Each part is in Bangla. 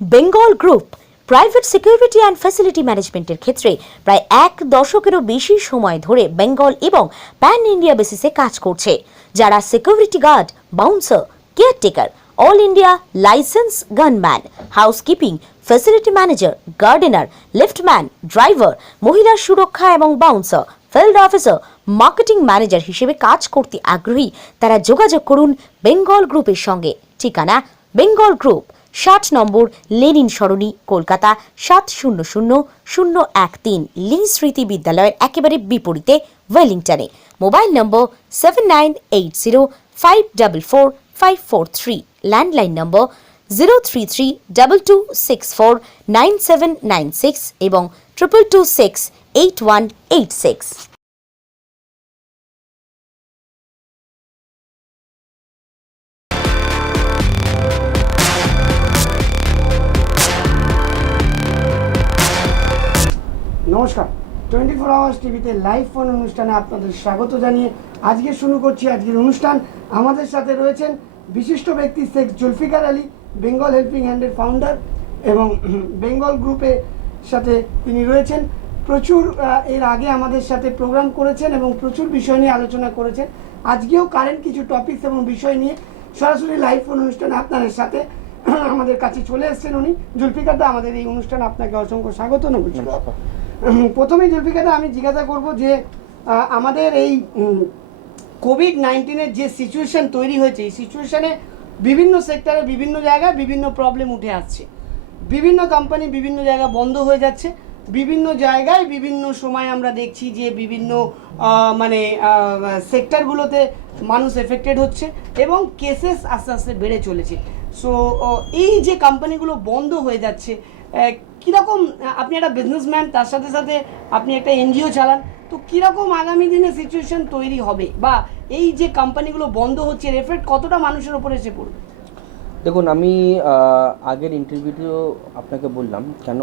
Bengal group private security and facility ম্যানেজমেন্টের ক্ষেত্রে প্রায় এক দশকেরও বেশি সময় ধরে বেঙ্গল এবং প্যান ইন্ডিয়া বেসিসে কাজ করছে। যারা security guard, bouncer, caretaker, all India licence gunman, housekeeping, facility manager, gardener, liftman, driver, মহিলা সুরক্ষা এবং bouncer, field officer, marketing manager হিসেবে কাজ করতে আগ্রহী তারা যোগাযোগ করুন বেঙ্গল গ্রুপের সঙ্গে। ঠিকানা বেঙ্গল গ্রুপ, 60 নম্বর লেনিন সরণি, কলকাতা 700013, লি স্মৃতি বিদ্যালয়ের একেবারে বিপরীতে, ওয়েলিংটনে। মোবাইল নম্বর 7980544543, ল্যান্ডলাইন নম্বর 03322649796 এবং 22268186। নমস্কার, 24 আওয়ার্স টিভিতে লাইভ ফোন অনুষ্ঠানে আপনাদের স্বাগত জানিয়ে আজকে শুরু করছি আজকের অনুষ্ঠান। আমাদের সাথে রয়েছেন বিশিষ্ট ব্যক্তি শেখ জুলফিকার আলী, বেঙ্গল হেল্পিং হ্যান্ডের ফাউন্ডার এবং বেঙ্গল গ্রুপের সাথে তিনি রয়েছেন। প্রচুর এর আগে আমাদের সাথে প্রোগ্রাম করেছেন এবং প্রচুর বিষয় নিয়ে আলোচনা করেছেন। আজকেও কারেন্ট কিছু টপিকস এবং বিষয় নিয়ে সরাসরি লাইভ ফোন অনুষ্ঠানে আপনাদের সাথে আমাদের কাছে চলে এসেছেন উনি। জুলফিকার দা, আমাদের এই অনুষ্ঠানে আপনাকে অসংখ্য স্বাগত। নমস্কার। প্রথমেই জুলফিকার দা, আমি জিজ্ঞাসা করব যে আমাদের এই কোভিড-19-এর যে সিচুয়েশন তৈরি হয়েছে, এই সিচুয়েশনে বিভিন্ন সেক্টরে বিভিন্ন জায়গায় বিভিন্ন প্রবলেম উঠে আসছে। বিভিন্ন কোম্পানি বিভিন্ন জায়গা বন্ধ হয়ে যাচ্ছে, বিভিন্ন জায়গায় বিভিন্ন সময় আমরা দেখছি যে বিভিন্ন সেক্টরগুলোতে মানুষ এফেক্টেড হচ্ছে এবং কেসেস আস্তে আস্তে বেড়ে চলেছে। সো এই যে কোম্পানিগুলো বন্ধ হয়ে যাচ্ছে, কীরকম, আপনি একটা বিজনেসম্যান, তার সাথে সাথে আপনি একটা এনজিও চালান, তো কীরকম আগামী দিনে সিচুয়েশন তৈরি হবে বা এই যে কোম্পানিগুলো বন্ধ হচ্ছে এর এফেক্ট কতটা মানুষের ওপর এসে পড়বে? দেখুন, আমি আগের ইন্টারভিউতেও আপনাকে বললাম কেন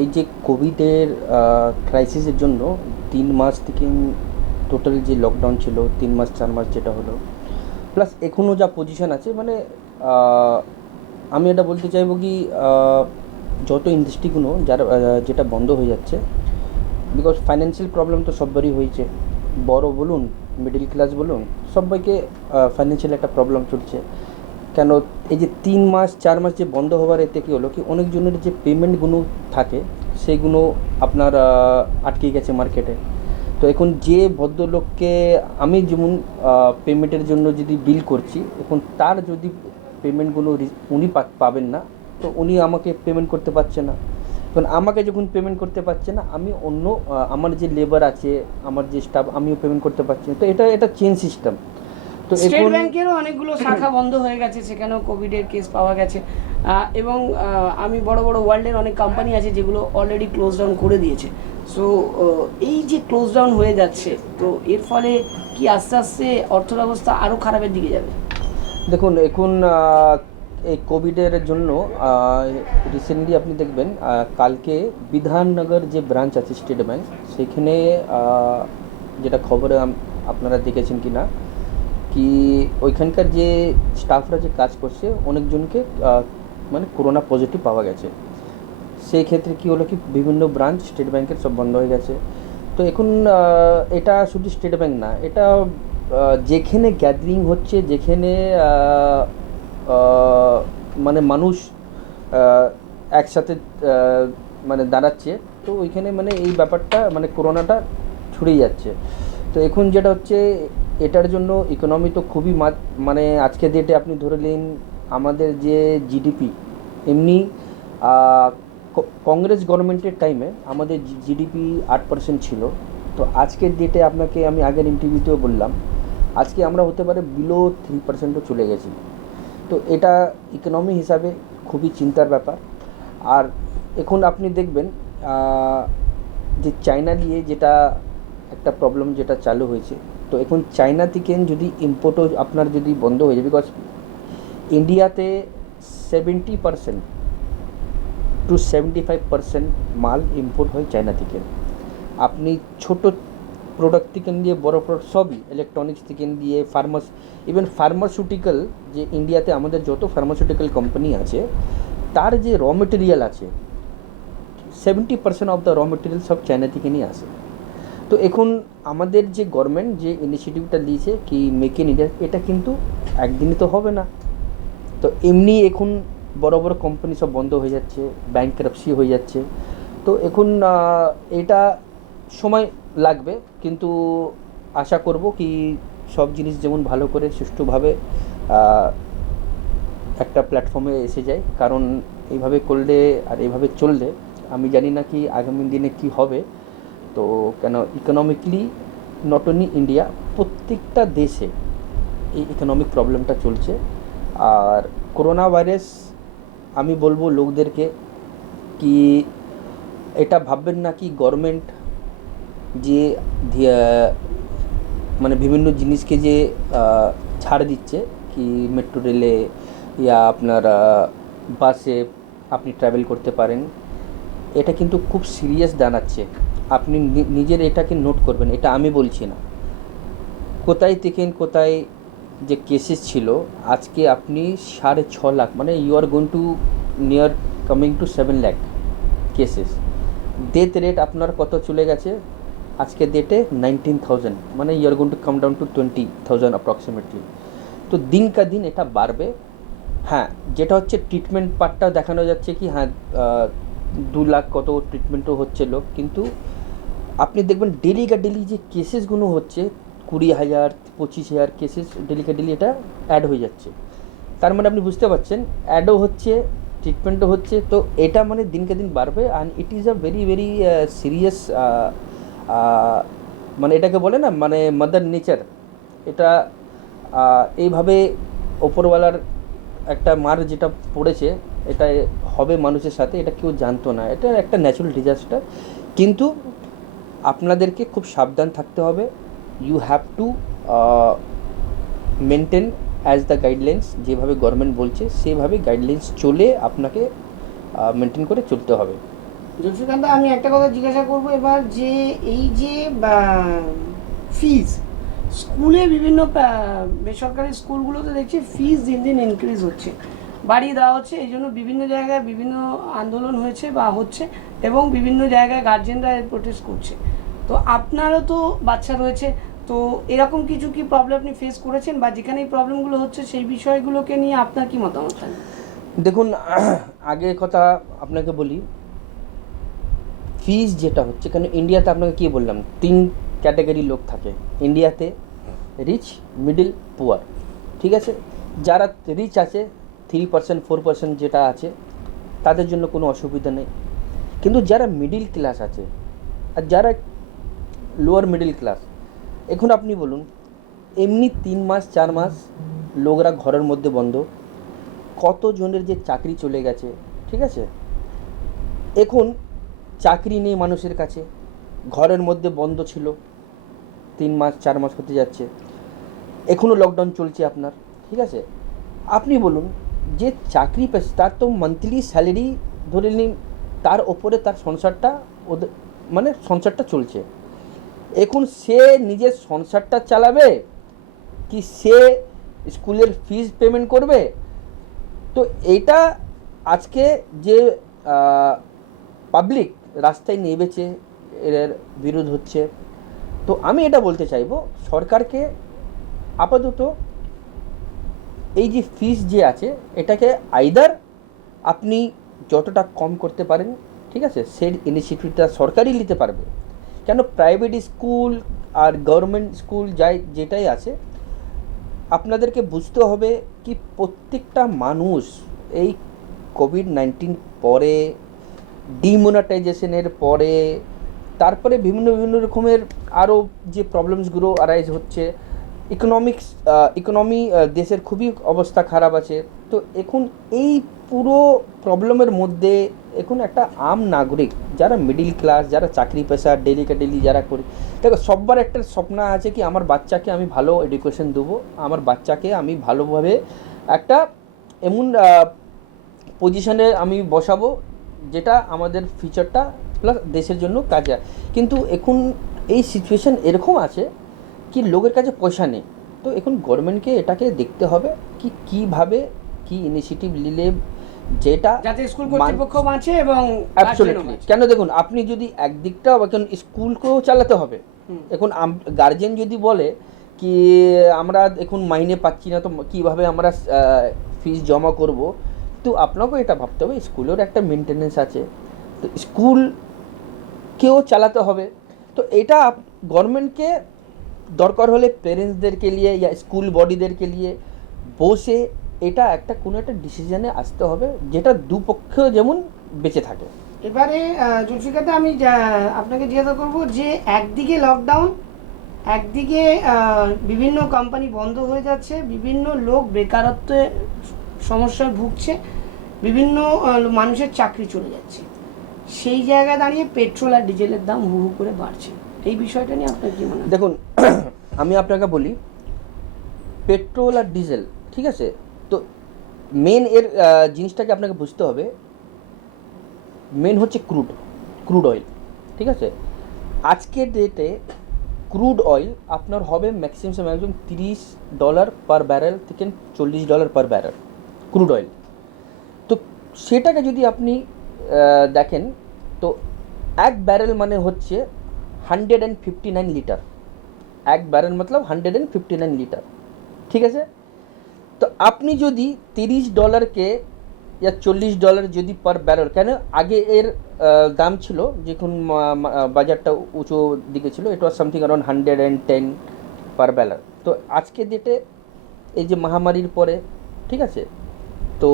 এই যে কোভিডের ক্রাইসিসের জন্য 3 মাস থেকে টোটাল যে লকডাউন ছিল, 3 মাস 4 মাস যেটা হলো, প্লাস এখনও যা পজিশন আছে, মানে আমি এটা বলতে চাইবো কি যত ইন্ডাস্ট্রিগুলো যেটা বন্ধ হয়ে যাচ্ছে, বিকজ ফাইন্যান্সিয়াল প্রবলেম তো সববারই হয়েছে, বড় বলুন, মিডল ক্লাস বলুন, সবাইকে ফাইন্যান্সিয়াল একটা প্রবলেম চলছে। কেন এই যে 3 মাস 4 মাস যে বন্ধ হওয়ার এতে কী হলো কি, অনেকজনের যে পেমেন্টগুলো থাকে সেগুলো আপনার আটকে গেছে মার্কেটে। তো এখন যে ভদ্রলোককে আমি যেমন পেমেন্টের জন্য যদি বিল করছি, এখন তার যদি পেমেন্টগুলো উনি পাবেন না, তো উনি আমাকে পেমেন্ট করতে পারছে না। কারণ আমাকে যখন পেমেন্ট করতে পারছে না, আমি অন্য আমার যে লেবার আছে, আমার যে স্টাফ, আমিও পেমেন্ট করতে পারছি না। তো এটা চেঞ্জ সিস্টেম। তো স্টেট ব্যাংকেরও অনেকগুলো শাখা বন্ধ হয়ে গেছে, সেখানেও কোভিডের কেস পাওয়া গেছে এবং আমি বড় বড় ওয়ার্ল্ডের অনেক কোম্পানি আছে যেগুলো অলরেডি ক্লোজ ডাউন করে দিয়েছে। সো এই যে ক্লোজ ডাউন হয়ে যাচ্ছে, তো এর ফলে কি আস্তে আস্তে অর্থব্যবস্থা আরও খারাপের দিকে যাবে? দেখুন, এখন এই কোভিডের জন্য রিসেন্টলি আপনি দেখবেন কালকে বিধাননগর যে ব্রাঞ্চ আছে স্টেট ব্যাংক, সেখানে যেটা খবরে আপনারা দেখেছেন কি না, কি ওইখানকার যে স্টাফরা যে কাজ করছে অনেকজনকে মানে করোনা পজিটিভ পাওয়া গেছে। সেই ক্ষেত্রে কী হলো কি, বিভিন্ন ব্রাঞ্চ স্টেট ব্যাংকের সব বন্ধ হয়ে গেছে। তো এখন এটা শুধু স্টেট ব্যাংক না, এটা যেখানে গ্যাদারিং হচ্ছে, যেখানে মানে মানুষ একসাথে মানে দাঁড়াচ্ছে, তো ওইখানে মানে এই ব্যাপারটা মানে করোনাটা ছড়িয়ে যাচ্ছে। তো এখন যেটা হচ্ছে, এটার জন্য ইকোনমি তো খুবই মানে আজকের ডেটে আপনি ধরে নিন আমাদের যে জিডিপি, এমনি কংগ্রেস গভর্নমেন্টের টাইমে আমাদের জিডিপি 8% ছিল। তো আজকের ডেটে আপনাকে আমি আগের ইন্টারভিউতেও বললাম, আজকে আমরা হতে পারে বিলো 3%ও চলে গেছি। তো এটা ইকোনমি হিসাবে খুবই চিন্তার ব্যাপার। আর এখন আপনি দেখবেন যে চায়না নিয়ে যেটা একটা প্রবলেম যেটা চালু হয়েছে, তো এখন চায়না থেকে যদি ইম্পোর্টও আপনার যদি বন্ধ হয়ে যায়, বিকজ ইন্ডিয়াতে 70% to 75% মাল ইম্পোর্ট হয় চায়না থেকে। আপনি ছোট প্রোডাক্ট থেকে নিয়ে বড় প্রোডাক্ট সবই, ইলেকট্রনিক্স থেকে নিয়ে ইভেন ফার্মাসিউটিক্যাল, যে ইন্ডিয়াতে আমাদের যত ফার্মাসিউটিক্যাল কোম্পানি আছে, তার যে র মেটেরিয়াল আছে 70% অফ দ্য র মেটেরিয়াল সব চায়না থেকে নিয়ে আসে। তো এখন আমাদের যে গভর্নমেন্ট যে ইনিশিয়েটিভটা দিয়েছে কি মেক ইন ইন্ডিয়া, এটা কিন্তু একদিনই তো হবে না। তো এমনি এখন বড় বড় কোম্পানি সব বন্ধ হয়ে যাচ্ছে, ব্যাংকরাপসি হয়ে যাচ্ছে। তো এখন এটা সময় লাগবে, কিন্তু আশা করব কি সব জিনিস যেমন ভালো করে সুষ্ঠুভাবে একটা প্ল্যাটফর্মে এসে যায়। কারণ এইভাবে করলে আর এইভাবে চললে আমি জানি না কি আগামী দিনে কি হবে। তো কেন ইকোনমিকলি নট অনলি ইন্ডিয়া, প্রত্যেকটা দেশে এই ইকোনমিক প্রবলেমটা চলছে। আর করোনা ভাইরাস আমি বলবো লোকদেরকে কি এটা ভাববেন না কি গভর্নমেন্ট যে মানে বিভিন্ন জিনিসকে যে ছাড় দিচ্ছে কি মেট্রো রেলে ইয়া আপনার বাসে আপনি ট্রাভেল করতে পারেন, এটা কিন্তু খুব সিরিয়াস জানাচ্ছে। আপনি নিজের এটাকে নোট করবেন, এটা আমি বলছি না। কোথায় থেকে কোথায় যে কেসেস ছিল, আজকে আপনি 6.5 লাখ, মানে you are going to near coming to 7 lakh cases. Death rate আপনার কত চলে গেছে আজকে ডেটে 19,000, মানে you are going to come down to 20,000 approximately. তো দিন কা দিন এটা বাড়বে। হ্যাঁ, যেটা হচ্ছে ট্রিটমেন্ট পার্টটা দেখানো যাচ্ছে কি হ্যাঁ 2 লাখ কত ট্রিটমেন্টও হচ্ছে লোক, কিন্তু আপনি দেখবেন ডেলি কা ডেলি যে কেসেসগুলো হচ্ছে 20,000 25,000 কেসেস ডেলি কা ডেলি এটা অ্যাড হয়ে যাচ্ছে। তার মানে আপনি বুঝতে পারছেন অ্যাডও হচ্ছে, ট্রিটমেন্টও হচ্ছে। তো এটা মানে দিনকে দিন বাড়বে। And it is a very very serious, মানে এটাকে বলে না মানে মাদার নেচার, এটা এইভাবে ওপরওয়ালার একটা মার যেটা পড়েছে এটা হবে মানুষের সাথে, এটা কেউ জানতো না। এটা একটা ন্যাচারাল ডিজাস্টার, কিন্তু আপনাদেরকে খুব সাবধান থাকতে হবে। You have to maintain as the guidelines, যেভাবে গভর্নমেন্ট বলছে সেভাবে গাইডলাইন্স চলে আপনাকে মেনটেন করে চলতে হবে। জুলফিকার, আমি একটা কথা জিজ্ঞাসা করবো এবার, যে এই যে ফিজ স্কুলে বিভিন্ন বেসরকারি স্কুলগুলোতে দেখছি ফিজ দিন দিন ইনক্রিজ হচ্ছে, বাড়িয়ে দেওয়া হচ্ছে। এই জন্য বিভিন্ন জায়গায় বিভিন্ন আন্দোলন হয়েছে বা হচ্ছে, এবং বিভিন্ন জায়গায় গার্জেনরা এর প্রোটেস্ট করছে। তো আপনারও তো বাচ্চা রয়েছে, তো এরকম কিছু কি প্রবলেম আপনি ফেস করেছেন, বা যেখানে এই প্রবলেমগুলো হচ্ছে সেই বিষয়গুলোকে নিয়ে আপনার কি মতামত? দেখুন, আগে কথা আপনাকে বলি, ফিজ যেটা হচ্ছে, কেন ইন্ডিয়াতে আপনাকে কী বললাম 3 ক্যাটাগরি লোক থাকে ইন্ডিয়াতে, রিচ, মিডল, পুয়ার। ঠিক আছে, যারা রিচ আছে 3% 4% যেটা আছে তাদের জন্য কোনো অসুবিধা নেই। কিন্তু যারা মিডিল ক্লাস আছে আর যারা লোয়ার মিডিল ক্লাস, এখন আপনি বলুন এমনি 3 মাস 4 মাস লোকরা ঘরের মধ্যে বন্ধ, কতজনের যে চাকরি চলে গেছে। ঠিক আছে, এখন চাকরি নেই মানুষের কাছে, ঘরের মধ্যে বন্ধ ছিল 3 মাস 4 মাস হতে যাচ্ছে, এখনও লকডাউন চলছে আপনার। ঠিক আছে, আপনি বলুন যে চাকরি পেয়েছে তার তো মান্থলি স্যালারি ধরে নিন, তার ওপরে তার সংসারটা ওদের মানে সংসারটা চলছে। এখন সে নিজের সংসারটা চালাবে কি সে স্কুলের ফিজ পেমেন্ট করবে? তো এইটা আজকে যে পাবলিক রাস্তায় নেমেছে এর বিরোধ হচ্ছে। তো আমি এটা বলতে চাইবো সরকারকে আপাতত এই যে ফিস যে আছে এটাকে আইদার আপনি যতটা কম করতে পারেন, ঠিক আছে, সেই ইনিশিয়েটিভটা সরকারই নিতে পারবে। কেন প্রাইভেট স্কুল আর গভর্নমেন্ট স্কুল যাই যেটাই আছে, আপনাদেরকে বুঝতে হবে কি প্রত্যেকটা মানুষ এই কোভিড-19 পরে, ডিমনিটাইজেশনের পরে, তারপরে বিভিন্ন বিভিন্ন রকমের আরও যে প্রবলেমসগুলো অ্যারাইজ হচ্ছে, ইকোনমি দেশের খুবই অবস্থা খারাপ আছে। তো এখন এই পুরো প্রবলেমের মধ্যে এখন একটা আম নাগরিক যারা মিডিল ক্লাস, যারা চাকরি পেশা ডেলি কা ডেলি যারা করে, দেখো সবার একটা স্বপ্ন আছে কি আমার বাচ্চাকে আমি ভালো এডুকেশন দেবো, আমার বাচ্চাকে আমি ভালোভাবে একটা এমন পজিশনে আমি বসাবো যেটা আমাদের ফিউচারটা প্লাস দেশের জন্য কাজে। কিন্তু এখন এই সিচুয়েশান এরকম আছে কি লোকের কাছে পয়সা নেই। তো এখন গভর্নমেন্টকে এটাকে দেখতে হবে কি কীভাবে কী ইনিশিয়েটিভ নিলে যেটা যাতে স্কুল কর্তৃপক্ষ বাঁচে এবং অ্যাবসলিউটলি। কেন দেখুন, আপনি যদি একদিকটাও এখন স্কুলকেও চালাতে হবে। এখন গার্জেন যদি বলে কি আমরা এখন মাইনে পাচ্ছি না, তো কীভাবে আমরা ফিস জমা করব, তো আপনাকেও এটা ভাবতে হবে স্কুলের একটা মেনটেনেন্স আছে, তো স্কুলকেও চালাতে হবে। তো এটা গভর্নমেন্টকে দরকার হলে পেরেন্টসদেরকে নিয়ে ইয়া স্কুল বডিদেরকে নিয়ে বসে এটা একটা কোনো একটা ডিসিশনে আসতে হবে, যেটা দুপক্ষ যেমন বেঁচে থাকে। এবারে জুলফিকারদা, আমি আপনাকে জিজ্ঞাসা করব যে একদিকে লকডাউন, একদিকে বিভিন্ন কোম্পানি বন্ধ হয়ে যাচ্ছে, বিভিন্ন লোক বেকারত্বের সমস্যায় ভুগছে, বিভিন্ন মানুষের চাকরি চলে যাচ্ছে, সেই জায়গায় দাঁড়িয়ে পেট্রোল আর ডিজেলের দাম হু হু করে বাড়ছে, এই বিষয়টা নিয়ে আপনার কি মনে হয়? দেখুন, আমি আপনাকে বলি পেট্রোল আর ডিজেল, ঠিক আছে, তো মেন এর জিনিসটাকে আপনাকে বুঝতে হবে। মেন হচ্ছে ক্রুড অয়েল, ঠিক আছে। আজকের ডেটে ক্রুড অয়েল আপনার হবে ম্যাক্সিমাম $30 পার ব্যারেল থেকে $40 পার ব্যারেল ক্রুড অয়েল। তো সেটাকে যদি আপনি দেখেন, তো এক ব্যারেল মানে হচ্ছে 159 লিটার। এক ব্যারেল মতলব 159 লিটার, ঠিক আছে। তো আপনি যদি $30 या $40 যদি পার ব্যারেল, কেন আগে এর দাম ছিল যখন বাজারটা উঁচু দিকে ছিল, এটা সামথিং অ্যারাউন্ড 110 পার ব্যারেল। তো আজকে ডেটে এই যে মহামারীর পরে, ঠিক আছে, তো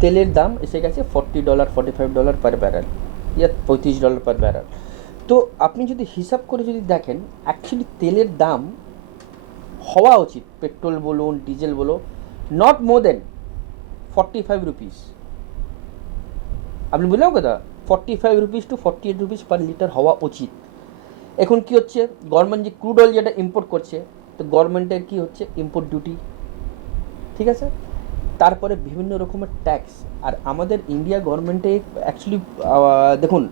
তেলের দাম এসে গেছে $40 $45 পার ব্যারেল ইয়া $35 পার ব্যারেল। তো আপনি যদি হিসাব করে যদি দেখেন, অ্যাকচুয়ালি তেলের দাম হওয়া উচিত, পেট্রোল বলুন ডিজেল বলো, নট মোর দেন 45 রুপিস। আপনি বুঝলেন কথা, 45 rupees to 48 rupees per litre হওয়া উচিত। এখন কি হচ্ছে, গভর্নমেন্ট যে ক্রুড অয়েল যেটা ইম্পোর্ট করছে, তো গভর্নমেন্টের কি হচ্ছে ইম্পোর্ট ডিউটি, ঠিক আছে, তারপরে বিভিন্ন রকমের ট্যাক্স। আর আমাদের ইন্ডিয়া গভর্নমেন্টে অ্যাকচুয়ালি দেখুন,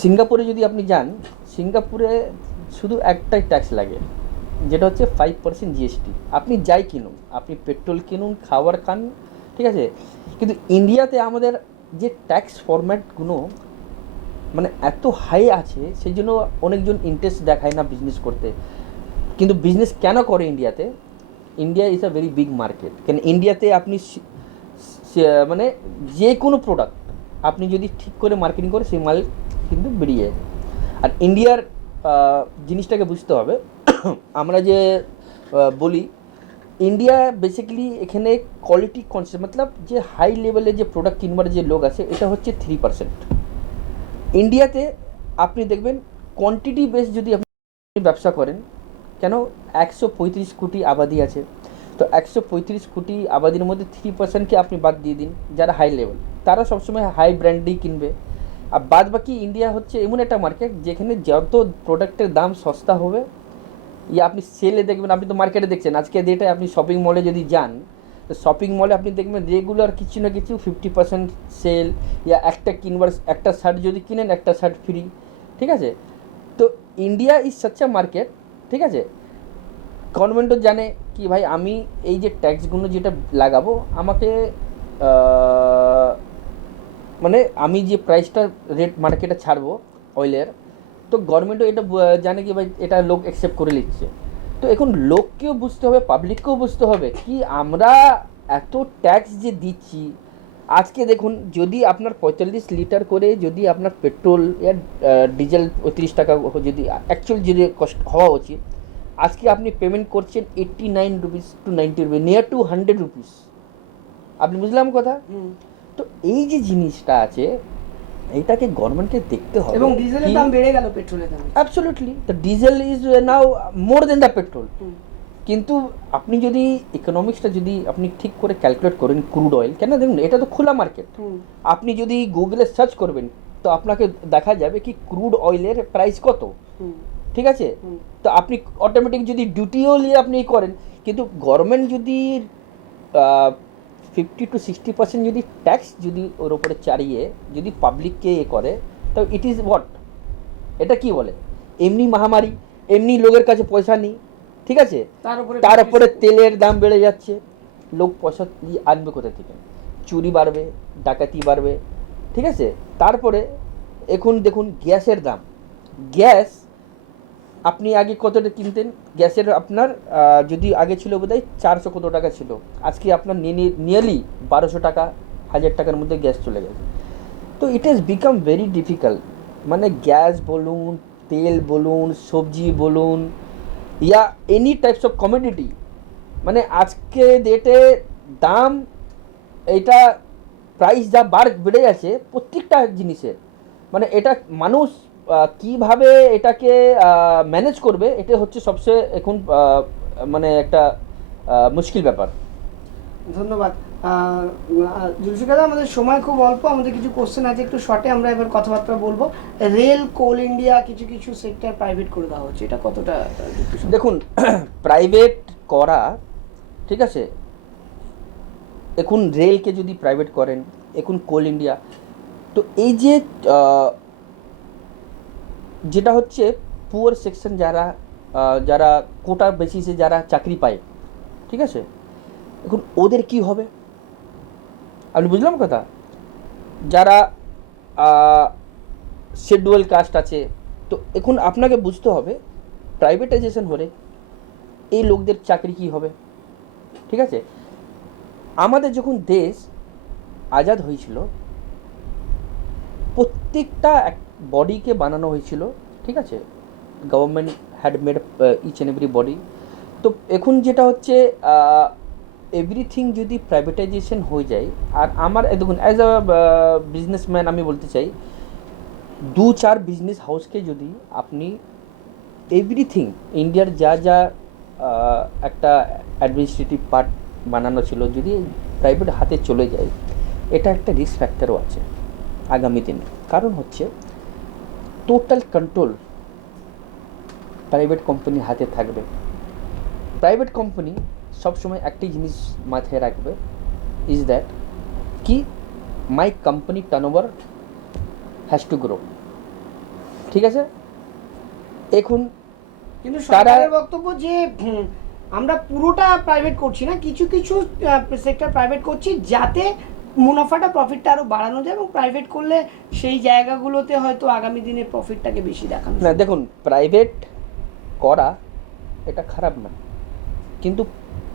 সিঙ্গাপুরে যদি আপনি যান, সিঙ্গাপুরে শুধু একটাই ট্যাক্স লাগে, যেটা হচ্ছে 5% জিএসটি। আপনি যাই কিনুন, আপনি পেট্রোল কিনুন, খাবার খান, ঠিক আছে। কিন্তু ইন্ডিয়াতে আমাদের যে ট্যাক্স ফরম্যাটগুলো মানে এত হাই আছে, সেই জন্য অনেকজন ইন্টারেস্ট দেখায় না বিজনেস করতে। কিন্তু বিজনেস কেন করে ইন্ডিয়াতে? India is a very big market. কেন ইন্ডিয়াতে আপনি মানে যে কোনো প্রোডাক্ট আপনি যদি ঠিক করে মার্কেটিং করে, সেই মাল কিন্তু বেরিয়ে যায়। আর ইন্ডিয়ার জিনিসটাকে বুঝতে হবে। আমরা যে বলি ইন্ডিয়া বেসিক্যালি এখানে কোয়ালিটি কনসেপ্ট, মতলব যে হাই লেভেলে যে প্রোডাক্ট কিনবার যে লোক আছে, এটা হচ্ছে 3%। ইন্ডিয়াতে আপনি দেখবেন কোয়ান্টিটি বেস যদি আপনি ব্যবসা করেন, কেন 135 কোটি আবাদি আছে, তো 135 কোটি আবাদির মধ্যে 3%কে আপনি বাদ দিয়ে দিন, যারা হাই লেভেল, তারা সবসময় হাই ব্র্যান্ডেই কিনবে। আর বাদ বাকি ইন্ডিয়া হচ্ছে এমন একটা মার্কেট যেখানে যত প্রোডাক্টের দাম সস্তা হবে, ইয়া আপনি সেলে দেখবেন, আপনি তো মার্কেটে দেখছেন আজকে ডেটে, আপনি শপিং মলে যদি যান, তো শপিং মলে আপনি দেখবেন রেগুলার কিছু না কিছু 50% সেল, ইয়া একটা কিনবার, একটা শার্ট যদি কিনেন একটা শার্ট ফ্রি, ঠিক আছে। তো India is such a market, ঠিক আছে। গভর্নমেন্টও জানে কি ভাই আমি এই যে ট্যাক্সগুলো যেটা লাগাবো, আমাকে মানে আমি যে প্রাইসটা রেট মার্কেটে ছাড়বো অয়েলের, তো গভর্নমেন্টও এটা জানে কি ভাই এটা লোক অ্যাকসেপ্ট করে নিচ্ছে। তো এখন লোককেও বুঝতে হবে, পাবলিককেও বুঝতে হবে কি আমরা এত ট্যাক্স যে দিচ্ছি। আজকে দেখুন, যদি আপনার 45 লিটার করে যদি আপনার পেট্রোল या ডিজেল 30 টাকা যদি অ্যাকচুয়াল যদি কস্ট হওয়া উচিত, আজকে আপনি পেমেন্ট করছেন 89 rupees to 90 rupees, near to 100 rupees. আপনি বুঝলাম কথা? তো এই যে জিনিসটা আছে, এইটাকে গভর্নমেন্টকে দেখতে হবে। এবং ডিজেলের দাম বেড়ে গেল পেট্রোলের দাম। Absolutely, the diesel is now more than the petrol. কিন্তু আপনি যদি ইকোনমিক্সটা যদি আপনি ঠিক করে ক্যালকুলেট করেন, ক্রুড অয়েল, কেন দেখুন এটা তো খোলা মার্কেট, আপনি যদি গুগলে সার্চ করবেন তো আপনাকে দেখা যাবে কি ক্রুড অয়েলের প্রাইস কত, ঠিক আছে। তো আপনি অটোমেটিক যদি ডিউটিও নিয়ে আপনি করেন, কিন্তু গভর্নমেন্ট যদি 50 to 60% যদি ট্যাক্স যদি ওর উপরে চাড়িয়ে যদি পাবলিককে করে, তো ইট ইজ হোয়াট, এটা কি বলে, এমনি মহামারী, এমনি লোকের কাছে পয়সা নেই, ঠিক আছে, তার উপরে তেলের দাম বেড়ে যাচ্ছে, লোক পয়সা আনবে কোথা থেকে? চুরি বাড়বে, ডাকাতি বাড়বে, ঠিক আছে? তারপরে এখন দেখুন গ্যাসের দাম। গ্যাস আপনি আগে কতটা কিনতেন? গ্যাসের আপনার যদি আগে ছিল বোধহয় 400 কত টাকা ছিল, আজকে আপনার নিয়ারলি 1200 টাকা, 1000 টাকার মধ্যে গ্যাস চলে গেছে। তো it has become very difficult, মানে গ্যাস বলুন, তেল বলুন, সবজি বলুন, ইয়া এনি টাইপস অফ কমোডিটি, মানে আজকে ডেটে দাম, এটা প্রাইস যা বেড়ে যাচ্ছে প্রত্যেকটা জিনিসের, মানে এটা মানুষ কিভাবে এটাকে ম্যানেজ করবে, এটা হচ্ছে সবচেয়ে এখন মানে একটা মুশকিল ব্যাপার। ধন্যবাদ। জুলফিকার দা, আমাদের সময় খুব অল্প, আমাদের কিছু কোশ্চেন আছে, একটু শর্টে আমরা এবার কথাবার্তা বলবো। রেল, কোল ইন্ডিয়া কিছু কিছু সেক্টর প্রাইভেট করে দেওয়া হচ্ছে, এটা কতটা যুক্তিসঙ্গত? দেখুন প্রাইভেট করা, ঠিক আছে, এখন রেলকে যদি প্রাইভেট করেন, এখন কোল ইন্ডিয়া, তো এই যে যেটা হচ্ছে পুয়ার সেকশন যারা যারা কোটা বেসিসে যারা চাকরি পায়, ঠিক আছে, এখন ওদের কি হবে? আপনি বুঝলাম কথা? যারা শিডিউল কাস্ট আছে, তো এখন আপনাকে বুঝতে হবে প্রাইভেটাইজেশন হলে এই লোকদের চাকরি কি হবে, ঠিক আছে? আমাদের যখন দেশ আজাদ হয়েছিল, প্রত্যেকটা বডিকে বানানো হয়েছিল, ঠিক আছে, government had made each and everybody. তো এখন যেটা হচ্ছে এভরিথিং যদি প্রাইভেটাইজেশন হয়ে যায়, আর আমার দেখুন অ্যাজ আ বিজনেসম্যান আমি বলতে চাই, 2-4 বিজনেস হাউসকে যদি আপনি এভরিথিং ইন্ডিয়ার যা যা একটা অ্যাডমিনিস্ট্রেটিভ পার্ট বানানো ছিল, যদি প্রাইভেট হাতে চলে যায়, এটা একটা রিস্ক ফ্যাক্টরও আছে আগামী দিনে। কারণ হচ্ছে টোটাল কন্ট্রোল প্রাইভেট কোম্পানির হাতে থাকবে। প্রাইভেট কোম্পানি সবসময় একটি জিনিস মাথায় রাখবে, ইজ দ্যাট কি my company turnover has to grow, ঠিক আছে? এখন কিন্তু সরকারের বক্তব্য যে আমরা পুরোটা প্রাইভেট করছি না, কিছু কিছু সেক্টর প্রাইভেট করছি যাতে মুনাফাটা, প্রফিটটা আরো বাড়ানো যায়, এবং প্রাইভেট করলে সেই জায়গাগুলোতে হয়তো আগামী দিনে প্রফিটটাকে বেশি দেখানো না, দেখুন প্রাইভেট করা এটা খারাপ না, কিন্তু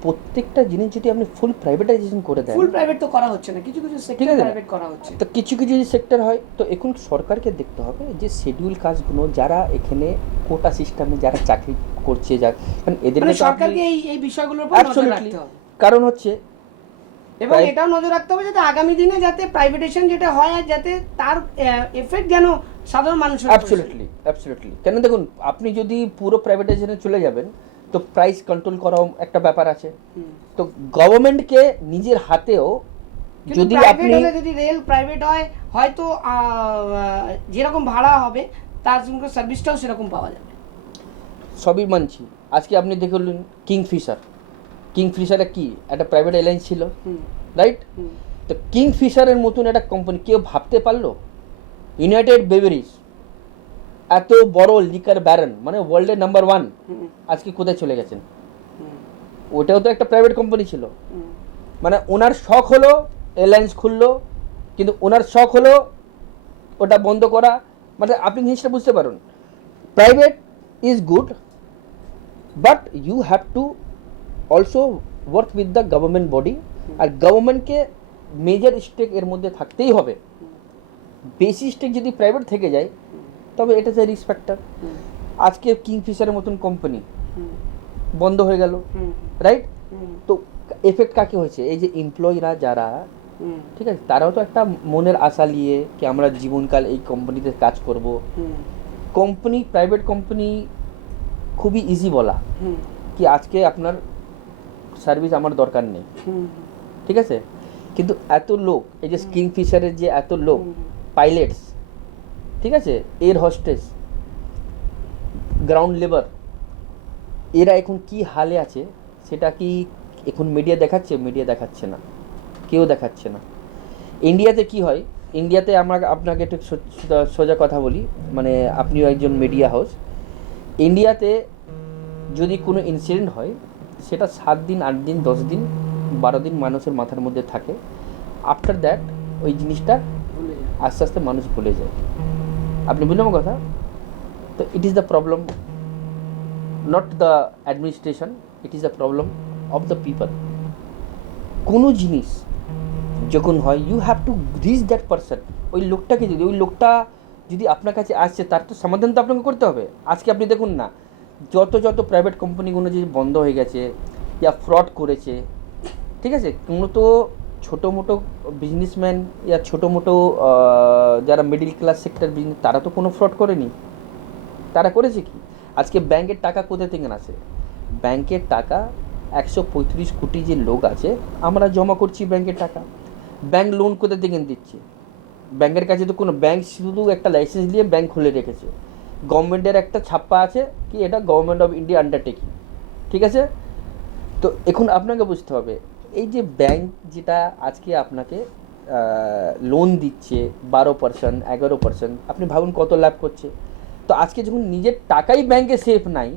প্রত্যেকটা জিনিস যদি আপনি ফুল প্রাইভেটাইজেশন করে দেন, ফুল প্রাইভেট তো করা হচ্ছে না, কিছু কিছু ঠিক সেক্টর আছে, প্রাইভেট করা হচ্ছে। তো কিছু কিছু যদি সেক্টর হয়, তো এখন সরকারকে দেখতে হবে যে শিডিউল কাস্টগুলো যারা এখানে কোটা সিস্টেমে যারা চাকরি করছে, কারণ এদের মানে সরকারকে এই বিষয়গুলোর উপর নজর রাখতে হবে। কারণ হচ্ছে এবং এটাও নজর রাখতে হবে যাতে আগামী দিনে যাতে প্রাইভেটাইজেশন যেটা হয়, আর যাতে তার এফেক্ট যেন সাধারণ মানুষের উপর অ্যাবসলিউটলি। কেন দেখুন, আপনি যদি পুরো প্রাইভেটাইজেশনে চলে যাবেন, তো প্রাইস কন্ট্রোল করাও একটা ব্যাপার আছে। তো গভর্নমেন্টকে নিজের হাতেও যদি আপনি যদি রেল প্রাইভেট হয়, হয়তো যেরকম ভাড়া হবে তার সঙ্গে সার্ভিসটাও সেরকম পাওয়া যাবে। সবই মানছি। আজকে আপনি দেখলেন কিংফিশারে কি একটা প্রাইভেট এয়ারলাইন্স ছিল, রাইট? তো কিংফিশারের মতন একটা কোম্পানি কেউ ভাবতে পারলো? ইউনাইটেড বেভারেজ এত বড় লিকার ব্যারন, মানে ওয়ার্ল্ডের নাম্বার 1, আজকে কোথায় চলে গেছেন? ওটাও তো একটা প্রাইভেট কোম্পানি ছিল। মানে ওনার শখ হলো এয়ারলাইন্স খুললো, কিন্তু ওনার শখ হলো ওটা বন্ধ করা। মানে আপনি জিনিসটা বুঝতে পারুন, private is good, but you have to also work with the government body, আর গভর্নমেন্টকে মেজর স্টেক এর মধ্যে থাকতেই হবে। বেশি স্টেক যদি প্রাইভেট থেকে যায়, তবে এটা যে রিস্ক ফ্যাক্টর। আজকে কিংফিশারের মতন কোম্পানি বন্ধ হয়ে গেল, রাইট? তো এফেক্ট কাকে হয়েছে? এই যে এমপ্লয়িরা যারা, ঠিক আছে, তারাও তো একটা মনের আশা নিয়ে কি আমরা জীবনকাল এই কোম্পানিতে কাজ করব। কোম্পানি, প্রাইভেট কোম্পানি খুবই ইজি বলা কি আজকে আপনার সার্ভিস আমার দরকার নেই, ঠিক আছে, কিন্তু এত লোক, এই যে কিংফিশারের যে এত লোক, পাইলটস, ঠিক আছে, এয়ার হোস্টেস, গ্রাউন্ড লেবার, এরা এখন কি হালে আছে সেটা কি এখন মিডিয়া দেখাচ্ছে? মিডিয়া দেখাচ্ছে না, কেউ দেখাচ্ছে না। ইন্ডিয়াতে কি হয়, ইন্ডিয়াতে আমরা আপনাকে একটু সোজা কথা বলি, মানে আপনিও একজন মিডিয়া হাউস। ইন্ডিয়াতে যদি কোনো ইনসিডেন্ট হয়, সেটা 7 দিন, 8 দিন, 10 দিন 12 দিন মানুষের মাথার মধ্যে থাকে, আফটার দ্যাট ওই জিনিসটা আস্তে আস্তে মানুষ ভুলে যায়। আপনি বুঝলেন আমার কথা? তো it is the problem, not the administration, it is the problem of the people. কোনো জিনিস যখন হয়, you have to reach that person. ওই লোকটা যদি আপনার কাছে আসছে, তার তো সমাধান তো আপনাকে করতে হবে। আজকে আপনি দেখুন না, যত প্রাইভেট কোম্পানিগুলো যে বন্ধ হয়ে গেছে ইয়া ফ্রড করেছে, ঠিক আছে, কোনো তো ছোটো মোটো বিজনেসম্যান ইয়া ছোটো মোটো যারা মিডিল ক্লাস সেক্টর বিজনেস, তারা তো কোনো ফ্রড করেনি। তারা করেছে কি? আজকে ব্যাংকের টাকা কোথা থেকে আসে? ব্যাংকের টাকা 135 কোটি যে লোক আছে, আমরা জমা করছি ব্যাংকের টাকা। ব্যাংক লোন কোথা থেকে দিচ্ছে? ব্যাংকের কাছে তো কোনো, ব্যাংক শুধু একটা লাইসেন্স দিয়ে ব্যাংক খুলে রেখেছে। গভর্নমেন্টের একটা ছাপ্পা আছে কি এটা গভর্নমেন্ট অফ ইন্ডিয়া আন্ডারটেকিং, ঠিক আছে? তো এখন আপনাকে বুঝতে হবে, এই যে ব্যাংক যেটা আজকে আপনাকে লোন দিচ্ছে 12%, 11%, আপনি ভাবুন কত লাভ করছে। তো আজকে যখন নিজের টাকাই ব্যাংকে সেফ নাই,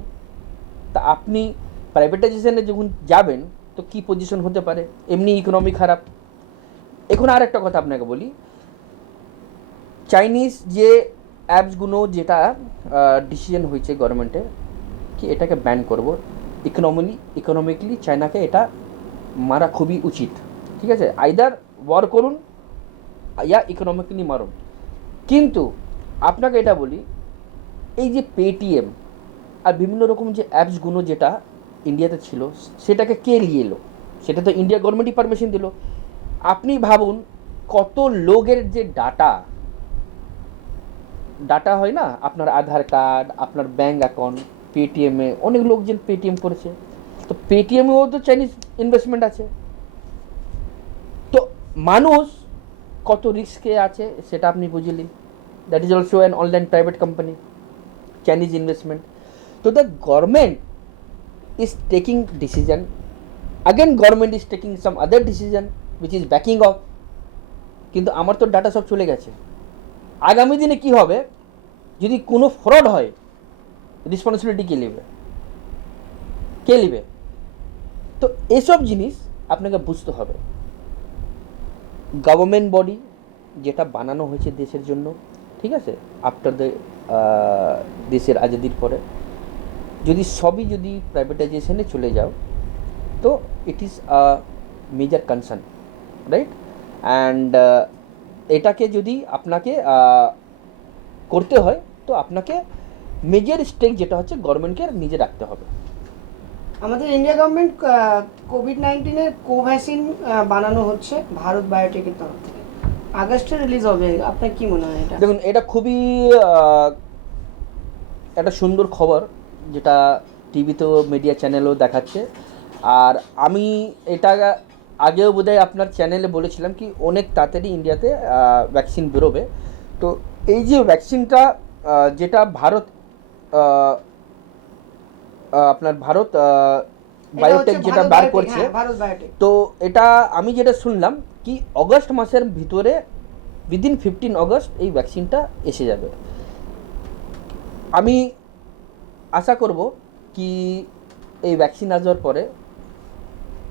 তা আপনি প্রাইভেটাইজেশনে যখন যাবেন তো কী পজিশন হতে পারে? এমনি ইকোনমি খারাপ। এখন আর একটা কথা আপনাকে বলি, চাইনিজ যে অ্যাপসগুলো যেটা ডিসিশন হয়েছে গভর্নমেন্টে কি এটাকে ব্যান করব, ইকোনমিক্যালি চায়নাকে এটা মারা খুবই উচিত, ঠিক আছে? আইদার ওয়ার করুন ইয়া ইকোনমিক্যালি মারুন। কিন্তু আপনাকে এটা বলি, এই যে পেটিএম আর বিভিন্ন রকম যে অ্যাপসগুলো যেটা ইন্ডিয়াতে ছিল, সেটাকে কে নিয়ে এলো? সেটা তো ইন্ডিয়া গভর্নমেন্টই পারমিশন দিল। আপনি ভাবুন কত লোকের যে ডাটা হয় না, আপনার আধার কার্ড, আপনার ব্যাঙ্ক অ্যাকাউন্ট, পেটিএমে অনেক লোকজন পেটিএম করেছে। তো পেটিএমেও তো চাইনিজ ইনভেস্টমেন্ট আছে। তো মানুষ কত রিস্কে আছে সেটা আপনি বুঝলেন। That is also an online private company, Chinese investment. তো the government is taking decision, again government is taking some other decision which is backing off, কিন্তু আমার তো ডাটা সব চলে গেছে। আগামী দিনে কি হবে যদি কোনো ফ্রড হয়, রেসপন্সিবিলিটি কে নেবে? তো এসব জিনিস আপনাকে বুঝতে হবে। গভর্নমেন্ট বডি যেটা বানানো হয়েছে দেশের জন্য, ঠিক আছে, আফটার দ্য দেশের আজাদির পরে যদি সবই যদি প্রাইভেটাইজেশনে চলে যাও, তো it is a major concern, right? And এটাকে যদি আপনাকে করতে হয়, তো আপনাকে মেজর স্টেক যেটা হচ্ছে গভর্নমেন্টকে নিজে রাখতে হবে। আমাদের ইন্ডিয়া গভর্নমেন্ট কোভিড-19 কোভ্যাক্সিন বানানো হচ্ছে ভারত বায়োটেকের তরফ থেকে, আগস্টে রিলিজ হবে। আপনার কি মনে হয় এটা? দেখুন, এটা খুবই একটা সুন্দর খবর, যেটা টিভিতেও মিডিয়া চ্যানেলেও দেখাচ্ছে। আর আমি এটা আগেও বোধহয় আপনার চ্যানেলে বলেছিলাম কি অনেক তাড়াতাড়ি ইন্ডিয়াতে ভ্যাকসিন বেরোবে। তো এই যে ভ্যাকসিনটা যেটা ভারত বায়োটেক যেটা বার করছে, তো এটা আমি যেটা শুনলাম কি অগস্ট মাসের ভিতরে, উইদিন 15 অগস্ট এই ভ্যাকসিনটা এসে যাবে। আমি আশা করব কি এই ভ্যাকসিন আসার পরে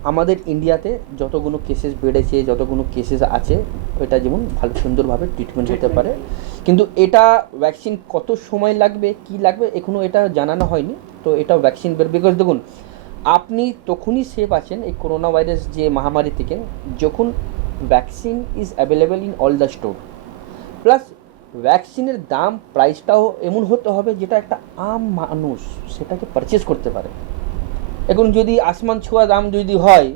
আমাদের ইন্ডিয়াতে যতগুলো কেসেস বেড়েছে, যতগুলো কেসেস আছে, ওইটা যেমন ভালো সুন্দরভাবে ট্রিটমেন্ট হতে পারে। কিন্তু এটা ভ্যাকসিন কত সময় লাগবে, কি লাগবে, এখনও এটা জানানো হয়নি। তো এটা ভ্যাকসিন বের, বিকজ দেখুন আপনি তখনই সেফ আছেন এই করোনা ভাইরাস যে মহামারী থেকে যখন vaccine is available in all the store, plus ভ্যাকসিনের দাম প্রাইসটাও এমন হতে হবে যেটা একটা আম মানুষ সেটাকে পারচেস করতে পারে। এখন যদি আসমান ছোঁয়া দাম যদি হয়,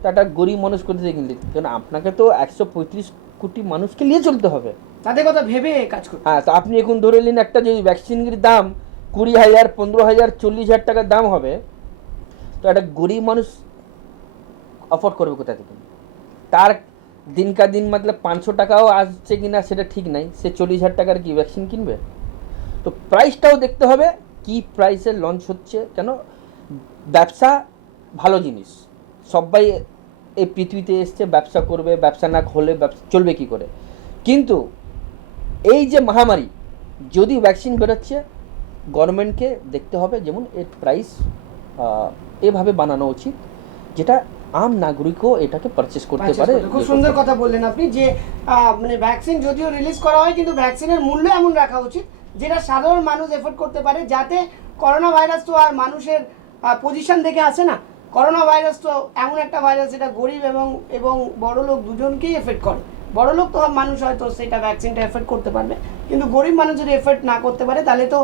তা একটা গরিব মানুষ করতে গেলে, কারণ আপনাকে তো 135 কোটি মানুষকে নিয়ে চলতে হবে, তাদের কথা ভেবে কাজ করতে। হ্যাঁ, তো আপনি এখন ধরে নিন একটা যদি ভ্যাকসিনের দাম 20,000, 15,000, 40,000 টাকার দাম হবে, তো একটা গরিব মানুষ অফোর্ড করবে কোথা থেকে? তার দিনকা দিন মতলব 500 টাকাও আসছে কিনা সেটা ঠিক নাই, সে 40,000 টাকার কি ভ্যাকসিন কিনবে? তো প্রাইসটাও দেখতে হবে কি প্রাইসে লঞ্চ হচ্ছে। কেন ব্যবসা ভালো জিনিস, সবাই এই পৃথিবীতে এসছে ব্যবসা করবে, ব্যবসা না হলে ব্যবসা চলবে কী করে? কিন্তু এই যে মহামারী, যদি ভ্যাকসিন বেরোচ্ছে, গভর্নমেন্টকে দেখতে হবে যেমন এর প্রাইস এভাবে বানানো উচিত যেটা আম নাগরিকও এটাকে পারচেস করতে পারে। খুব সুন্দর কথা বললেন আপনি যে মানে ভ্যাকসিন যদিও রিলিজ করা হয় কিন্তু ভ্যাকসিনের মূল্য এমন রাখা উচিত যেটা সাধারণ মানুষ এফোর্ড করতে পারে, যাতে করোনা ভাইরাস তো আর মানুষের পজিশন দেখে আসে না। করোনা ভাইরাস তো এমন একটা ভাইরাস যেটা গরিব এবং বড়লোক দুজনকেই এফেক্ট করে। বড়লোক তো মানুষ হয়তো সেটা ভ্যাকসিনটা এফেক্ট করতে পারবে, কিন্তু গরিব মানুষ যদি এফেক্ট না করতে পারে তাহলে তো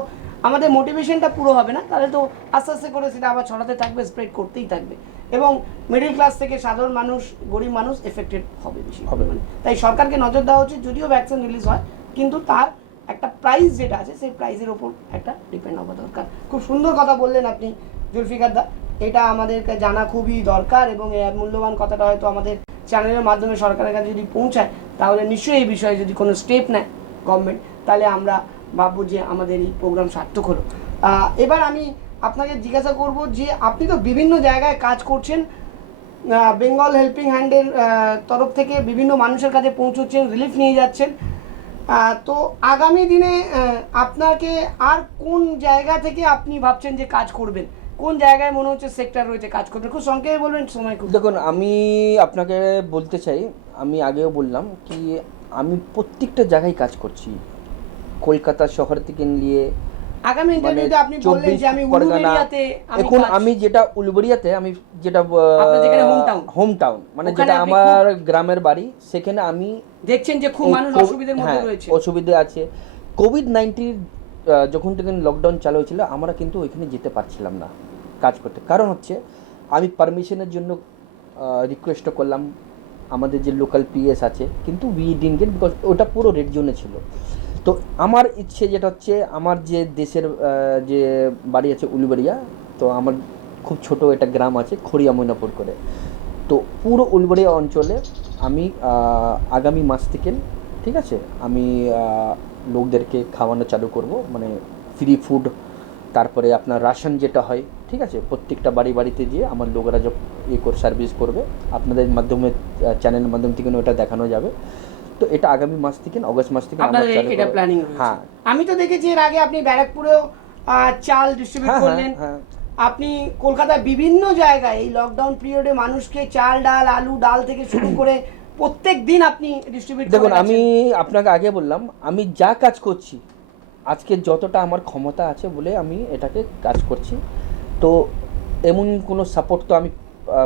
আমাদের মোটিভেশনটা পুরো হবে না, তাহলে তো আস্তে আস্তে করে সেটা আবার ছড়াতে থাকবে, স্প্রেড করতেই থাকবে এবং মিডল ক্লাস থেকে সাধারণ মানুষ, গরিব মানুষ এফেক্টেড হবে বেশি হবে। মানে তাই সরকারকে নজর দেওয়া উচিত, যদিও ভ্যাকসিন রিলিজ হয় কিন্তু তার একটা প্রাইস যেটা আছে সেই প্রাইসের ওপর একটা ডিপেন্ড হওয়া দরকার। খুব সুন্দর কথা বললেন আপনি জুলফিকার দা, এটা আমাদেরকে জানা খুবই দরকার এবং এই মূল্যবান কথাটা হয়তো আমাদের চ্যানেলের মাধ্যমে সরকারের কাছে যদি পৌঁছায় তাহলে নিশ্চয়ই এই বিষয়ে যদি কোনো স্টেপ নেয় গভর্নমেন্ট, তাহলে আমরা ভাববো যে আমাদের এই প্রোগ্রাম সার্থক হলো। এবার আমি আপনাকে জিজ্ঞাসা করব যে আপনি তো বিভিন্ন জায়গায় কাজ করছেন, বেঙ্গল হেল্পিং হ্যান্ডের তরফ থেকে বিভিন্ন মানুষের কাছে পৌঁছচ্ছেন, রিলিফ নিয়ে যাচ্ছেন। তো আগামী দিনে আপনাকে আর কোন জায়গা থেকে আপনি ভাবছেন যে কাজ করবেন, কোন জায়গায় মনে হচ্ছে সেক্টর রয়েছে কাজ করবেন, খুব সংক্ষেপে বলবেন, সময় খুব। দেখুন, আমি আপনাকে বলতে চাই, আমি আগেও বললাম কি আমি প্রত্যেকটা জায়গায় কাজ করছি, কলকাতা শহর থেকে নিয়ে আগামী ইন্টারভিউতে আপনি বললেন যে আমি উলুবেড়িয়াতে এখন আমি যেটা উলুবেড়িয়াতে আমি যেটা হোম টাউন মানে যেটা আমার গ্রামের বাড়ি, সেখানে আমি দেখছেন যে খুব মানুষ অসুবিধার মধ্যে রয়েছে, অসুবিধা আছে। কোভিড-19 যখন থেকে লকডাউন চালু হয়েছিল আমরা কিন্তু ওইখানে যেতে পারছিলাম না কাজ করতে, কারণ হচ্ছে আমি পারমিশনের জন্য রিকোয়েস্ট করলাম আমাদের যে লোকাল পিএস আছে, কিন্তু উই ডিডন্ট গেট, বিকজ ওটা পুরো রেড জোনে ছিল। তো আমার ইচ্ছে যেটা হচ্ছে আমার যে দেশের যে বাড়ি আছে উলুবেড়িয়া, তো আমার খুব ছোট একটা গ্রাম আছে খড়িয়া মৈনাপুর করে, তো পুরো উলুবেড়িয়া অঞ্চলে আমি আগামী মাস থেকে, ঠিক আছে, আমি লোকদেরকে খাওয়ানো চালু করব, মানে ফ্রি ফুড, তারপরে আপনার রাশন যেটা হয়, ঠিক আছে, প্রত্যেকটা বাড়িতে যেয়ে আমার লোকেরা যখন করে সার্ভিস করবে, আপনাদের মাধ্যমে চ্যানেলের মাধ্যম থেকে ওটা দেখানো যাবে। তো এটা আগামী মাস থেকে, অগস্ট মাস থেকে আমরা এটা প্ল্যানিং রয়েছে। হ্যাঁ, আমি তো দেখেছি এর আগে আপনি ব্যারাকপুরেও চাল ডিস্ট্রিবিউট করলেন, আপনি কলকাতার বিভিন্ন জায়গায় এই লকডাউন পিরিয়ডে মানুষকে চাল, ডাল, আলু, ডাল থেকে শুরু করে প্রত্যেক দিন আপনি ডিস্ট্রিবিউট। দেখুন, আমি আপনাকে আগে বললাম আমি যা কাজ করছি আজকে যতটা আমার ক্ষমতা আছে বলে আমি এটাকে কাজ করছি। তো এমন কোনো সাপোর্ট তো আমি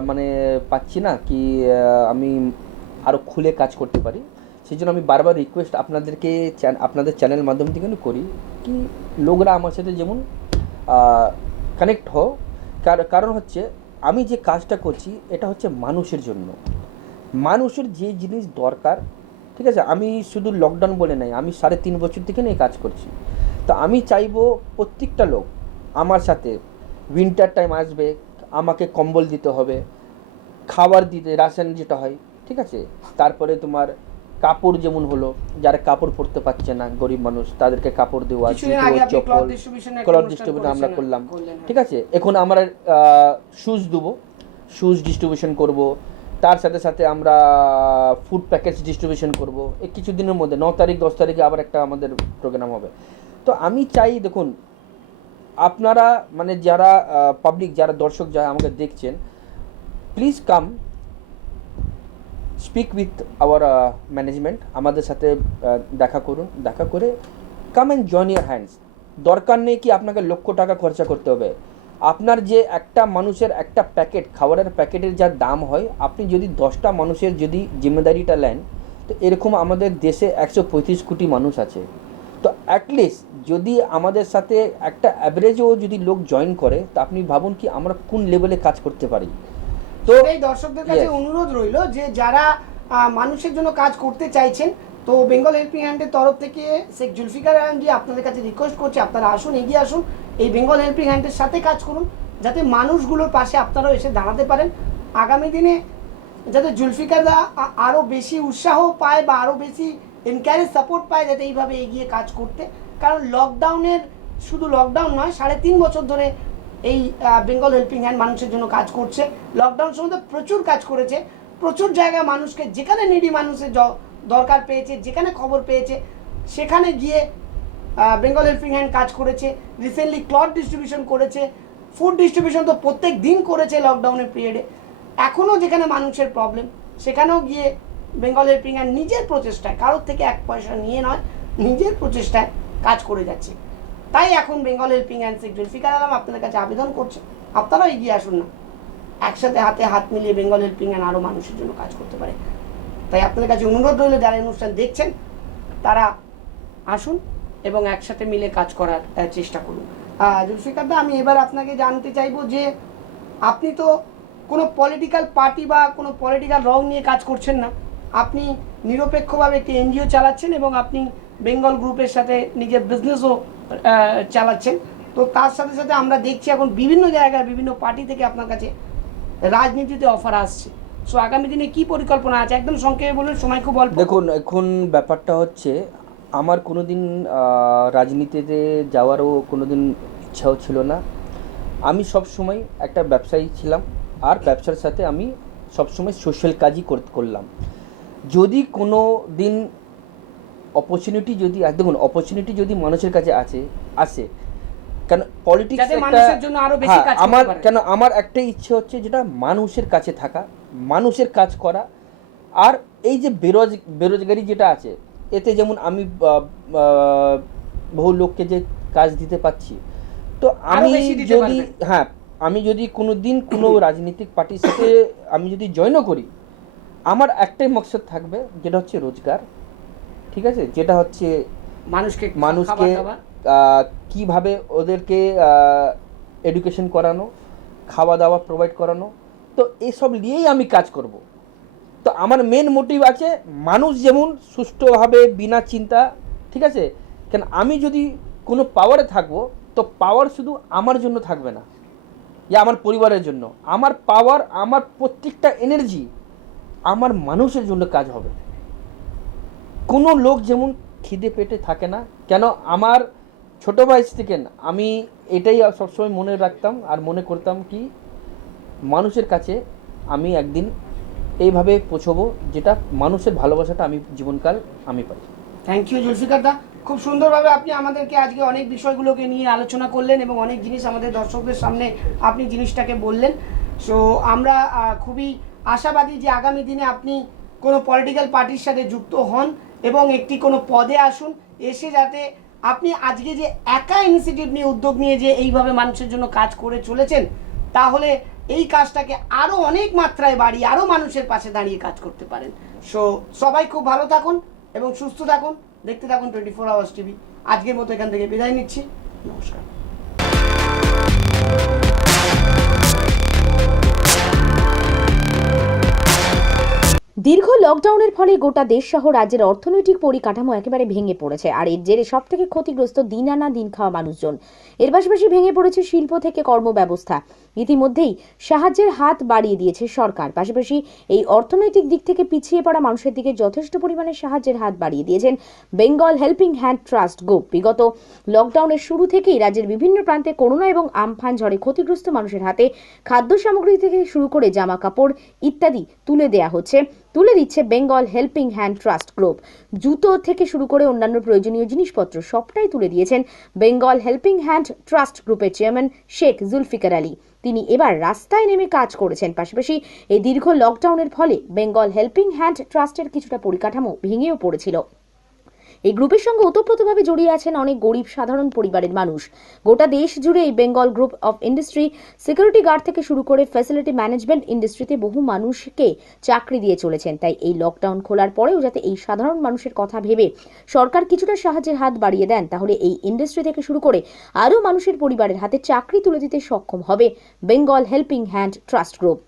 মানে পাচ্ছি না কি আমি আরও খুলে কাজ করতে পারি, সেই জন্য আমি বারবার রিকোয়েস্ট আপনাদেরকে আপনাদের চ্যানেল মাধ্যম থেকে করি কি লোকরা আমার সাথে যেমন কানেক্ট হোক, কারণ হচ্ছে আমি যে কাজটা করছি এটা হচ্ছে মানুষের জন্য, মানুষের যে জিনিস দরকার, ঠিক আছে। আমি শুধু লকডাউন বলে নাই, আমি 3.5 বছর থেকে এই কাজ করছি। তো আমি চাইবো প্রত্যেকটা লোক আমার সাথে, উইন্টার টাইম আসবে আমাকে কম্বল দিতে হবে, খাবার দিতে, রাশন যেটা হয়, ঠিক আছে, তারপরে তোমার কাপড় যেমন হলো, যারা কাপড় পরতে পারছে না গরিব মানুষ তাদেরকে কাপড় দেওয়া, ক্লথ ডিস্ট্রিবিউশন আমরা করলাম, ঠিক আছে। এখন আমরা শুজ দেবো, শুজ ডিস্ট্রিবিউশন করব, তার সাথে সাথে আমরা ফুড প্যাকেজ ডিস্ট্রিবিউশন করব। এই কিছুদিনের মধ্যে 9 তারিখ 10 তারিখে আবার একটা আমাদের প্রোগ্রাম হবে। তো আমি চাই, দেখুন আপনারা মানে যারা পাবলিক, যারা দর্শক যারা আমাকে দেখছেন, please come speak with our management, আমাদের সাথে দেখা করুন, দেখা করে come and join your hands. দরকার নেই কি আপনাকে লক্ষ টাকা খরচা করতে হবে, আপনার যে একটা মানুষের একটা প্যাকেট খাবারের প্যাকেটের যা দাম হয়, আপনি যদি 10টা মানুষের যদি জিম্মেদারিটা নেন, তো এরকম আমাদের দেশে 135 কোটি মানুষ আছে। তো অ্যাটলিস্ট যদি আমাদের সাথে একটা অ্যাভারেজও যদি লোক জয়েন করে, তো আপনি ভাবুন কি আমরা কোন লেভেলে কাজ করতে পারি। তো এই দর্শকদের কাছে অনুরোধ রইল যে যারা মানুষের জন্য কাজ করতে চাইছেন, তো বেঙ্গল হেল্পিং হ্যান্ডের তরফ থেকে শেখ জুলফিকার আলমজি আপনাদের কাছে রিকোয়েস্ট করছে, আপনারা আসুন, এগিয়ে আসুন, এই বেঙ্গল হেল্পিং হ্যান্ডের সাথে কাজ করুন, যাতে মানুষগুলোর পাশে আপনারাও এসে দাঁড়াতে পারেন। আগামী দিনে যাতে জুলফিকাররা আরও বেশি উৎসাহ পায় বা আরও বেশি এনকারেজ সাপোর্ট পায় যাতে এইভাবে এগিয়ে কাজ করতে, কারণ লকডাউনের শুধু লকডাউন নয়, 3.5 বছর ধরে এই বেঙ্গল হেল্পিং হ্যান্ড মানুষের জন্য কাজ করছে। লকডাউন সময় প্রচুর কাজ করেছে, প্রচুর জায়গায় মানুষকে যেখানে নিডি মানুষের দরকার পেয়েছে, যেখানে খবর পেয়েছে সেখানে গিয়ে বেঙ্গল হেল্পিং হ্যান্ড কাজ করেছে। রিসেন্টলি ক্লথ ডিস্ট্রিবিউশন করেছে, ফুড ডিস্ট্রিবিউশন তো প্রত্যেক দিন করেছে লকডাউনের পিরিয়ডে। এখনও যেখানে মানুষের প্রবলেম সেখানেও গিয়ে বেঙ্গল হেল্পিং হ্যান্ড নিজের প্রচেষ্টায়, কারোর থেকে এক পয়সা নিয়ে নয়, নিজের প্রচেষ্টায় কাজ করে যাচ্ছে। তাই এখন বেঙ্গল হেল্পিং হ্যান্ড শেখ জুলফিকার আলম আপনাদের কাছে আবেদন করছে, আপনারাও এগিয়ে আসুন না, একসাথে হাতে হাত মিলিয়ে বেঙ্গল হেল্পিং হ্যান্ড আরও মানুষের জন্য কাজ করতে পারে। তাই আপনাদের কাছে অনুরোধ রইল, যারা অনুষ্ঠান দেখছেন তারা আসুন এবং একসাথে মিলে কাজ করার চেষ্টা করুন। জুলফিকার দা, আমি এবার আপনাকে জানতে চাইবো যে আপনি তো কোনো পলিটিক্যাল পার্টি বা কোনো পলিটিক্যাল রং নিয়ে কাজ করছেন না, আপনি নিরপেক্ষভাবে একটি এনজিও চালাচ্ছেন এবং আপনি বেঙ্গল গ্রুপের সাথে নিজের বিজনেসও চালাচ্ছেন। তো তার সাথে সাথে আমরা দেখছি এখন বিভিন্ন জায়গায় বিভিন্ন পার্টি থেকে আপনার কাছে রাজনীতিতে অফার আসছে। সো আগামী দিনে কি পরিকল্পনা আছে, একদম সংক্ষেপে বলুন, সময় খুব অল্প। দেখুন, এখন ব্যাপারটা হচ্ছে আমার কোনো দিন রাজনীতিতে যাওয়ারও কোনো দিন ইচ্ছাও ছিল না। আমি সব সময় একটা ব্যবসায়ী ছিলাম, আর ব্যবসার সাথে আমি সবসময় সোশ্যাল কাজই করলাম। যদি কোনো দিন অপরচুনিটি দেখুন, অপরচুনিটি যদি মানুষের কাছে আসে, কেন পলিটিক্স মানুষের জন্য আরো বেশি কাজ আমার করতে পারে। কেন আমার একটাই ইচ্ছে হচ্ছে, যেটা মানুষের কাছে থাকা, মানুষের কাজ করা। আর এই যে বেরোজগারি যেটা আছে, এতে যেমন আমি বহু লোককে যে কাজ দিতে পারছি, তো আমি যদি আমি যদি কোনো দিন কোনো রাজনৈতিক পার্টির সাথে আমি যদি জয়েনও করি, আমার একটাই মকসদ থাকবে, যেটা হচ্ছে রোজগার। ঠিক আছে, যেটা হচ্ছে মানুষকে কিভাবে ওদেরকে এডুকেশন করানো, খাওয়া দাওয়া প্রোভাইড করানো, তো এসব নিয়েই আমি কাজ করব। তো আমার মেন মোটিভ আছে মানুষ যেমন সুষ্ঠুভাবে বিনা চিন্তা, ঠিক আছে, কেন আমি যদি কোনো পাওয়ারে থাকবো, তো পাওয়ার শুধু আমার জন্য থাকবে না, ইয়া আমার পরিবারের জন্য। আমার পাওয়ার, আমার প্রত্যেকটা এনার্জি আমার মানুষের জন্য কাজ হবে। কোনো লোক যেমন খিদে পেটে থাকে না, কেন আমার ছোটো বয়স থেকে আমি এটাই সবসময় মনে রাখতাম আর মনে করতাম কি মানুষের কাছে আমি একদিন এইভাবে পৌঁছবো, যেটা মানুষের ভালোবাসাটা আমি জীবনকাল আমি পাই। থ্যাংক ইউ জুলফিকার দা, খুব সুন্দরভাবে আপনি আমাদেরকে আজকে অনেক বিষয়গুলোকে নিয়ে আলোচনা করলেন এবং অনেক জিনিস আমাদের দর্শকদের সামনে আপনি জিনিসটাকে বললেন। সো আমরা খুবই আশাবাদী যে আগামী দিনে আপনি কোনো পলিটিক্যাল পার্টির সাথে যুক্ত হন এবং একটি কোনো পদে আসুন, এসে যাতে আপনি আজকে যে একা ইনিশিয়েটিভ নিয়ে, উদ্যোগ নিয়ে যে এইভাবে মানুষের জন্য কাজ করে চলেছেন, তাহলে এই কাজটাকে আরও অনেক মাত্রায় বাড়িয়ে আরও মানুষের পাশে দাঁড়িয়ে কাজ করতে পারেন। সো সবাই খুব ভালো থাকুন এবং সুস্থ থাকুন, দেখতে থাকুন 24 আওয়ার্স টিভি। আজকের মতো এখান থেকে বিদায় নিচ্ছি, নমস্কার। দীর্ঘ লকডাউনের ফলে গোটা দেশ সহ রাজ্যের অর্থনৈতিক পরিকাঠামো একেবারে ভেঙে পড়েছে, আর এর জেরে সব থেকে ক্ষতিগ্রস্ত দিন আনা দিন খাওয়া মানুষজন। এর পাশাপাশি ভেঙে পড়েছে শিল্প থেকে কর্মব্যবস্থা। ইতিমধ্যেই সাহায্যের হাত বাড়িয়ে দিয়েছে সরকার, পাশাপাশি এই অর্থনৈতিক দিক থেকে পিছিয়ে পড়া মানুষের দিকে যথেষ্ট পরিমাণে সাহায্যের হাত বাড়িয়ে দিয়েছেন Bengal helping hand trust group. বিগত লকডাউনের শুরু থেকেই রাজ্যের বিভিন্ন প্রান্তে করোনা এবং আমফান ঝড়ে ক্ষতিগ্রস্ত মানুষের হাতে খাদ্য সামগ্রী থেকে শুরু করে জামা কাপড় ইত্যাদি তুলে দিচ্ছে Bengal helping hand trust group. জুতো থেকে শুরু করে অন্যান্য প্রয়োজনীয় জিনিসপত্র সবটাই তুলে দিয়েছেন বেঙ্গল হেল্পিং হ্যান্ড ট্রাস্ট গ্রুপের চেয়ারম্যান শেখ জুলফিকার আলী। তিনি এবার রাস্তায় নেমে কাজ করেছেন। পাশাপাশি এই দীর্ঘ লকডাউনের ফলে বেঙ্গল হেল্পিং হ্যান্ড ট্রাস্টের কিছুটা পরিকাঠামো ভেঙেও পড়েছিল। এই গ্রুপের সঙ্গে ওতপ্রোতভাবে জড়িয়ে আছেন অনেক গরিব সাধারণ পরিবারের মানুষ। গোটা দেশ জুড়ে এই Bengal group of industry security guard থেকে শুরু করে ফ্যাসিলিটি ম্যানেজমেন্ট ইন্ডাস্ট্রিতে বহু মানুষকে চাকরি দিয়ে চলেছেন। তাই এই লকডাউন খোলার পরেও যাতে এই সাধারণ মানুষের কথা ভেবে সরকার কিছুটা সাহায্যের হাত বাড়িয়ে দেন, তাহলে এই ইন্ডাস্ট্রি থেকে শুরু করে আরও মানুষের পরিবারের হাতে চাকরি তুলে দিতে সক্ষম হবে Bengal helping hand trust group.